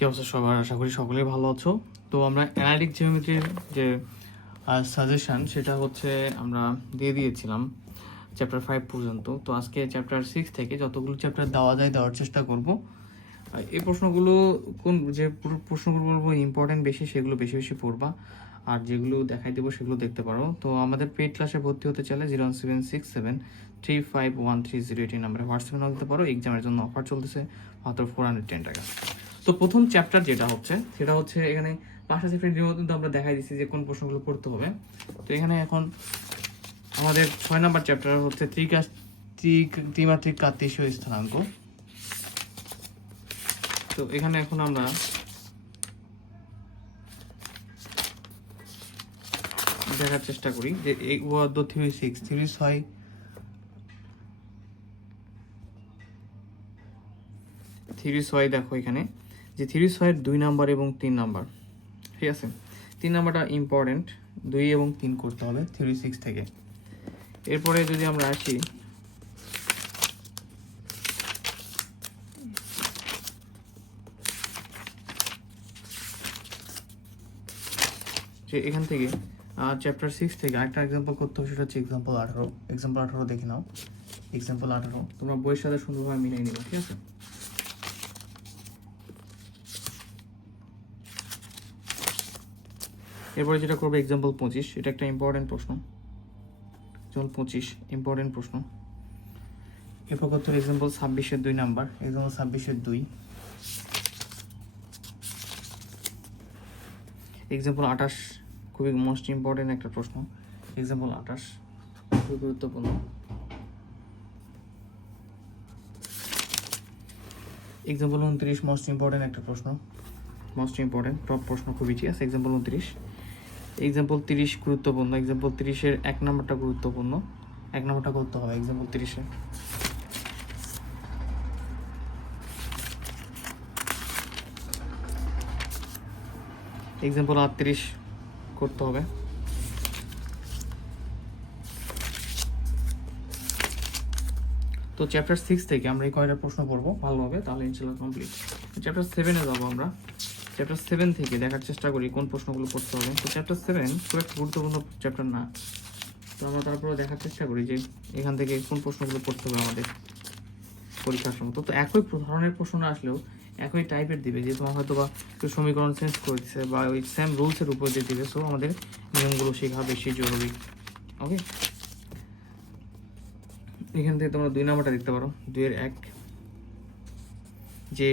কি অবস্থা সবার? আশা করি সকলেই ভালো আছো। তো আমরা অ্যানালিটিক জিওমেট্রির যে সাজেশন সেটা হচ্ছে আমরা দিয়ে দিয়েছিলাম চ্যাপ্টার 5 পর্যন্ত। তো আজকে চ্যাপ্টার 6 থেকে যতগুলো চ্যাপ্টার দেওয়া যায় দেওয়ার চেষ্টা করব। এই প্রশ্নগুলো যে প্রশ্নগুলো বলবো ইম্পর্টেন্ট বেশি সেগুলো বেশি বেশি পড়বা, আর যেগুলো দেখাই দেবো সেগুলো দেখতে পারো। তো আমাদের পেইড ক্লাসে ভর্তি হতে চাইলে 076735130 এই নাম্বারে হোয়াটসঅ্যাপে নাও দিতে পারো। এক্সামের জন্য অফার চলতেছে মাত্র 410 টাকা। তো প্রথম চ্যাপ্টার যেটা হচ্ছে সেটা হচ্ছে এখানে পাঁচটা চ্যাপ্টার মধ্যে আমরা দেখাই দিচ্ছি যে কোন প্রশ্নগুলো পড়তে হবে। তো এখানে এখন আমাদের 6 নাম্বার চ্যাপ্টার হচ্ছে ত্রিমাত্রিক কার্তেশীয় স্থানাঙ্ক। তো এখানে এখন আমরা দেখার চেষ্টা করি যে এই ওয়ার্ড 3 দেখো এখানে যে 3 2 নাম্বার এবং 3 নাম্বার, ঠিক আছে। 3 নাম্বারটা ইম্পর্টেন্ট, 2 এবং 3 করতে হবে 3 থেকে। এরপরে যদি আমরা আসি যে এখান থেকে চ্যাপ্টার 6 থেকে আরেকটা এক্সাম্পল করতে হবে, সেটা হচ্ছে এক্সাম্পল 18। এক্সাম্পল 18 দেখে নাও। এক্সাম্পল 18 তোমরা বইয়ের সাথে সুন্দরভাবে মিলিয়ে নিবে, ঠিক আছে। এরপরে যেটা করবে এক্সাম্পল 25, এটা একটা ইম্পর্টেন্ট প্রশ্ন। এক্সাম্পল 25 ইম্পর্টেন্ট প্রশ্ন। এরপর করতে হবে এক্সাম্পল 26-এর 2 নাম্বার। এক্সাম্পল 26-এর 2। এক্সাম্পল 28 খুবই মোস্ট ইম্পর্টেন্ট একটা প্রশ্ন। এক্সাম্পল 28 খুবই গুরুত্বপূর্ণ। এক্সাম্পল 29 মোস্ট ইম্পর্টেন্ট একটা প্রশ্ন, মোস্ট ইম্পর্টেন্ট টপ প্রশ্ন খুবই, ঠিক আছে। এক্সাম্পল 29। এক্সাম্পল 30 গুরুত্বপূর্ণ। এক্সাম্পল 30-এর 1 নাম্বারটা গুরুত্বপূর্ণ, 1 নাম্বারটা করতে হবে এক্সাম্পল 30-এ। এক্সাম্পল 38 করতে হবে। তো চ্যাপ্টার 6 থেকে আমরা এই কয়টা প্রশ্ন পড়বো ভালোভাবে, তাহলে ইনশাআল্লাহ কমপ্লিট। চ্যাপ্টার 7-এ যাবো আমরা। চ্যাপ্টার 7 থেকে দেখার চেষ্টা করি কোন প্রশ্নগুলো পড়তে হবে। তো চ্যাপ্টার 7 খুব একটা গুরুত্বপূর্ণ চ্যাপ্টার না, তো আমরা তারপরে দেখার চেষ্টা করি যে এখান থেকে কোন প্রশ্নগুলো পড়তে হবে আমাদের পরীক্ষার সময়। তো একই ধরনের প্রশ্ন না আসলেও একই টাইপের দিবে, যে তোমার হয়তো বা একটু সমীকরণ চেঞ্জ করে দিচ্ছে বা ওই সেম রুলসের উপর দিয়ে দিবে। সো আমাদের নিয়মগুলো শেখা বেশি জরুরি। ওকে, এখান থেকে তোমরা 2 নাম্বারটা দেখতে পারো। 2-এর 1 যে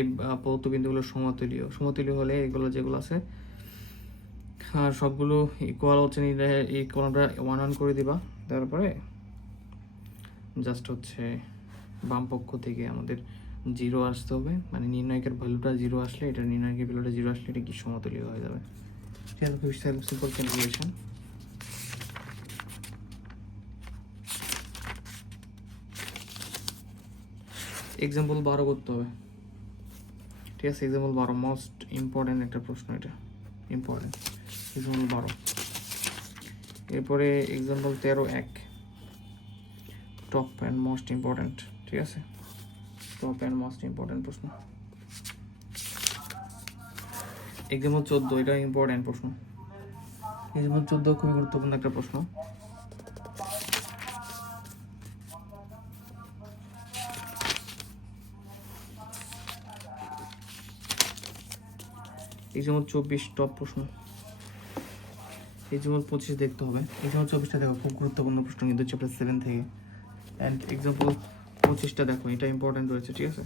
পৌতবিন্দুগুলো সমতুল্য হলে এগুলো যেগুলো আছে সবগুলো ইকুয়াল হচ্ছে নিলে ইকুয়াল আমরা 1 করে দিবা। তারপরে জাস্ট হচ্ছে বাম পক্ষ থেকে আমাদের 0 আসতে হবে, মানে নির্ণায়কের ভ্যালুটা 0 আসলে এটা নির্ণায়কের ভ্যালুটা 0 আসলে এটা কি সমতুল্য হয়ে যাবে। ঠিক আছে, খুবই সিম্পল ক্যালকুলেশন। এক্সাম্পল 12 করতে হবে, ঠিক আছে। এক্সাম্পল 12 মোস্ট ইম্পর্টেন্ট একটা প্রশ্ন, এটা ইম্পর্টেন্ট। এক্সাম্পল 12। এরপরে example 13-1 top and most important, ঠিক আছে। টপ অ্যান্ড মোস্ট ইম্পর্টেন্ট প্রশ্ন। এক্সাম্পল 14, এটা ইম্পর্টেন্ট প্রশ্ন। এক্সাম্পল 14 খুবই গুরুত্বপূর্ণ একটা প্রশ্ন। এক্সাম্পল 24 টপ প্রশ্ন। এক্সাম্পল 25 দেখতে হবে। এক্সাম্পল 24টা দেখো, খুব গুরুত্বপূর্ণ প্রশ্ন কিন্তু চ্যাপ্টার 7 থেকে। অ্যান্ড এক্সাম্পল 25টা দেখো, এটা ইম্পর্টেন্ট রয়েছে, ঠিক আছে।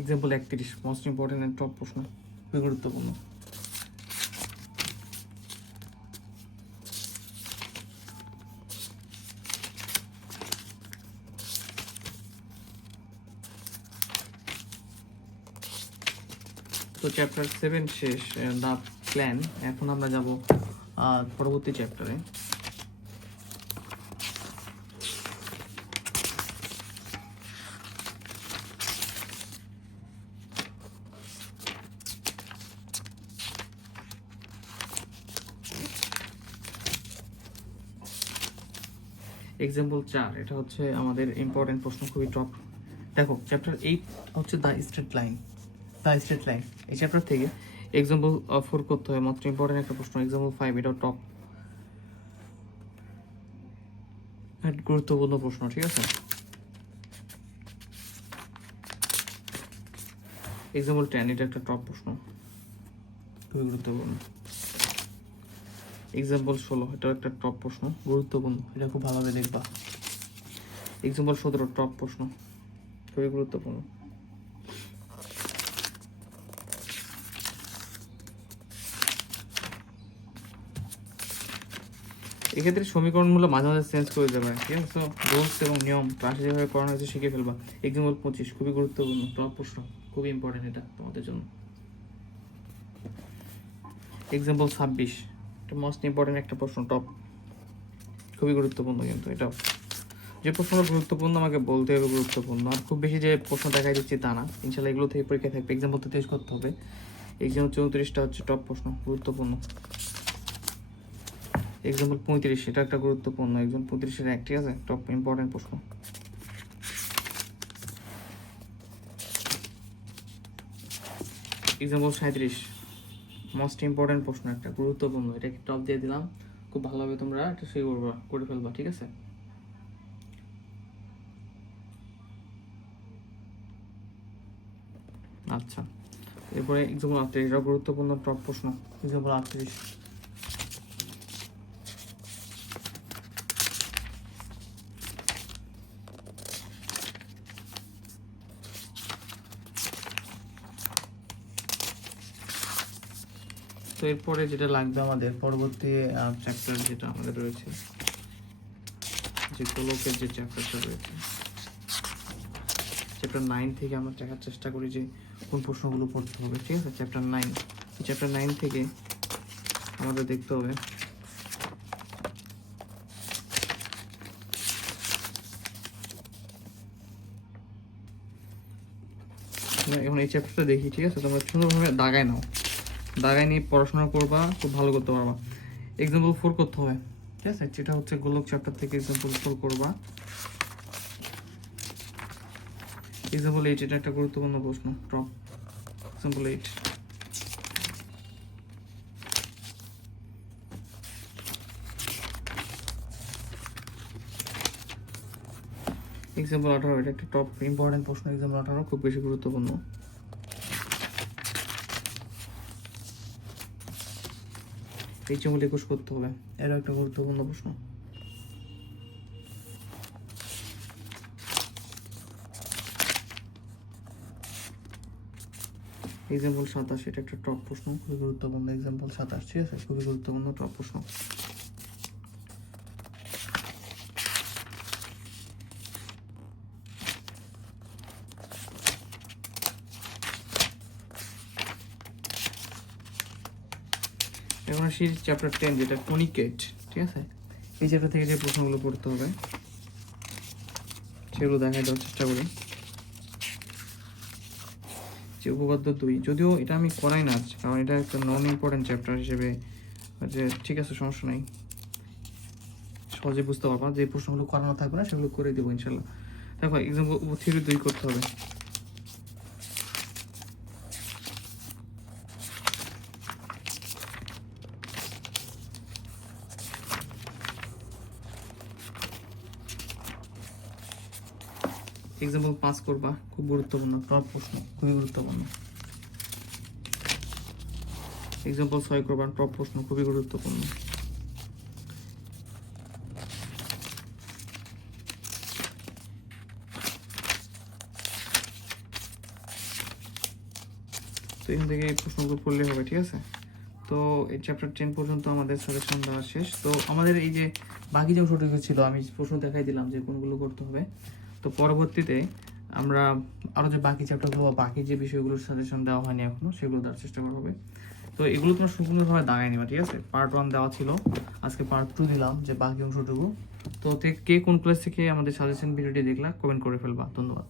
Example 31 most important and top প্রশ্ন, খুবই গুরুত্বপূর্ণ। তো চ্যাপ্টার 7 শেষ, দ্য প্ল্যান। এখন আমরা যাব পরবর্তী চ্যাপ্টারে। এক্সাম্পল 4, এটা হচ্ছে আমাদের ইম্পর্টেন্ট প্রশ্ন, খুবই টপ। দেখো চ্যাপ্টার 8 হচ্ছে দ্য স্ট্রেট লাইন। এই চ্যাপ্টার থেকে এক্সাম্পল 4 করতে হয়, মাত্র ইম্পর্টেন্ট একটা প্রশ্ন। এক্সাম্পল 5, এটাও টপ, গুরুত্বপূর্ণ প্রশ্ন, ঠিক আছে। এক্সাম্পল 10, এটা একটা টপ প্রশ্ন, খুবই গুরুত্বপূর্ণ। এক্সাম্পল 16, এটাও একটা টপ প্রশ্ন, গুরুত্বপূর্ণ, এটা খুব ভালোভাবে দেখবা। এক্সাম্পল 17, টপ প্রশ্ন, খুবই গুরুত্বপূর্ণ। এক্ষেত্রে সমীকরণগুলো মাঝে মাঝে চেঞ্জ করে দেবে, ঠিক আছে। রুলস এবং নিয়ম ক্লাসে যেভাবে করানো হয়েছে শিখে ফেলবা। এক্সাম্পল 25, খুবই গুরুত্বপূর্ণ টপ প্রশ্ন, খুবই ইম্পর্টেন্ট এটা তোমাদের জন্য। এক্সাম্পল 26, এটা মোস্ট ইম্পর্টেন্ট একটা প্রশ্ন, টপ, খুবই গুরুত্বপূর্ণ। কিন্তু এটা যে প্রশ্নটা গুরুত্বপূর্ণ আমাকে বলতে হবে গুরুত্বপূর্ণ, আর খুব বেশি যে প্রশ্ন দেখাই দিচ্ছি তা না, ইনশাল্লাহ এগুলো থেকে পরীক্ষা থাকবে। এক্সাম্পল 33 করতে হবে। এক্সাম্পল 34টা হচ্ছে টপ প্রশ্ন, গুরুত্বপূর্ণ। এক্সাম্পল 35, এটা একটা গুরুত্বপূর্ণ। এক্সাম্পল 35-এর এক, ঠিক আছে, টপ ইম্পর্টেন্ট প্রশ্ন। এক্সাম্পল 37, মোস্ট ইম্পর্টেন্ট প্রশ্ন, একটা গুরুত্বপূর্ণ, এটাকে টপ দিয়ে দিলাম। খুব ভালোভাবে তোমরা এটা সেই করে ফেলবা, ঠিক আছে। আচ্ছা, এরপরে এক্সাম্পল 38, এটা গুরুত্বপূর্ণ টপ প্রশ্ন। এক্সাম্পল 38, তো এরপরে যেটা লাগবে আমাদের পরবর্তী চ্যাপ্টার যেটা আমাদের রয়েছে, যে গোলকের যে চ্যাপ্টারটা রয়েছে, চ্যাপ্টার 9 থেকে আমরা দেখার চেষ্টা করি যে কোন প্রশ্নগুলো পড়তে হবে, ঠিক আছে। চ্যাপ্টার 9, চ্যাপ্টার 9 থেকে আমাদের দেখতে হবে এখন এই চ্যাপ্টারটা দেখি, ঠিক আছে। তোমরা সুন্দরভাবে দাগায় নাও, দাগায় নিয়ে পড়াশোনা করবা, খুব ভালো করতে পারবা। এক্সাম্পল 4 করতে হবে, ঠিক আছে। যেটা হচ্ছে গোলক চ্যাপ্টার থেকে এক্সাম্পল 4 করবা। এক্সাম্পল 8, এটা একটা গুরুত্বপূর্ণ প্রশ্ন, টপ। এক্সাম্পল 8, এক্সাম্পল 18, এটা একটা টপ ইম্পর্টেন্ট প্রশ্ন। এক্সাম্পল 18 খুব বেশি গুরুত্বপূর্ণ। এক্সাম্পল 21 করতে হবে, এরও একটা গুরুত্বপূর্ণ প্রশ্ন। এক্সাম্পল 27, এটা একটা টপ প্রশ্ন, খুবই গুরুত্বপূর্ণ। এক্সাম্পল 27, ঠিক আছে, খুবই গুরুত্বপূর্ণ টপ প্রশ্ন। এখন আসি চ্যাপ্টার 10, যেটা কনিকেট, ঠিক আছে। এই চ্যাপ্টার থেকে যে প্রশ্নগুলো পড়তে হবে সেগুলো দেখাই দেওয়ার চেষ্টা করি। যে উপপাদ্য 2, যদিও এটা আমি করাই না, কারণ এটা একটা নন ইম্পর্টেন্ট চ্যাপ্টার হিসেবে, যে ঠিক আছে, সমস্যা নেই, সহজে বুঝতে পারবা। যে প্রশ্নগুলো করানো থাকবে না সেগুলো করে দেবো ইনশাল্লাহ। দেখো এক্সাম্পল থিওরি 2 করতে হবে। এক্সাম্পল 5 করবা, খুব গুরুত্বপূর্ণ টপ প্রশ্ন, খুবই গুরুত্বপূর্ণ। এক্সাম্পল 6 করবা, টপ প্রশ্ন, খুবই গুরুত্বপূর্ণ। তো এখান থেকে এই প্রশ্নগুলো পড়লে হবে, ঠিক আছে। তো এই চ্যাপ্টার 10 পর্যন্ত আমাদের সাজেশন দেওয়া শেষ। তো আমাদের এই যে বাকি যে অংশটুকু ছিল, আমি প্রশ্ন দেখাই দিলাম যে কোনগুলো করতে হবে। তো পরবর্তীতে আমরা আরও যে বাকি চ্যাপ্টারগুলো বা বাকি যে বিষয়গুলোর সাজেশন দেওয়া হয়নি এখনো, সেগুলো দেওয়ার চেষ্টা করা হবে। তো এগুলো তোমরা সম্পূর্ণভাবে দাগাই নেবা, ঠিক আছে। পার্ট 1 দেওয়া ছিল, আজকে পার্ট 2 দিলাম, যে বাকি অংশটুকু। তো কে কোন ক্লাস থেকে আমাদের সাজেশন ভিডিওটি দেখলা কমেন্ট করে ফেলবা। ধন্যবাদ।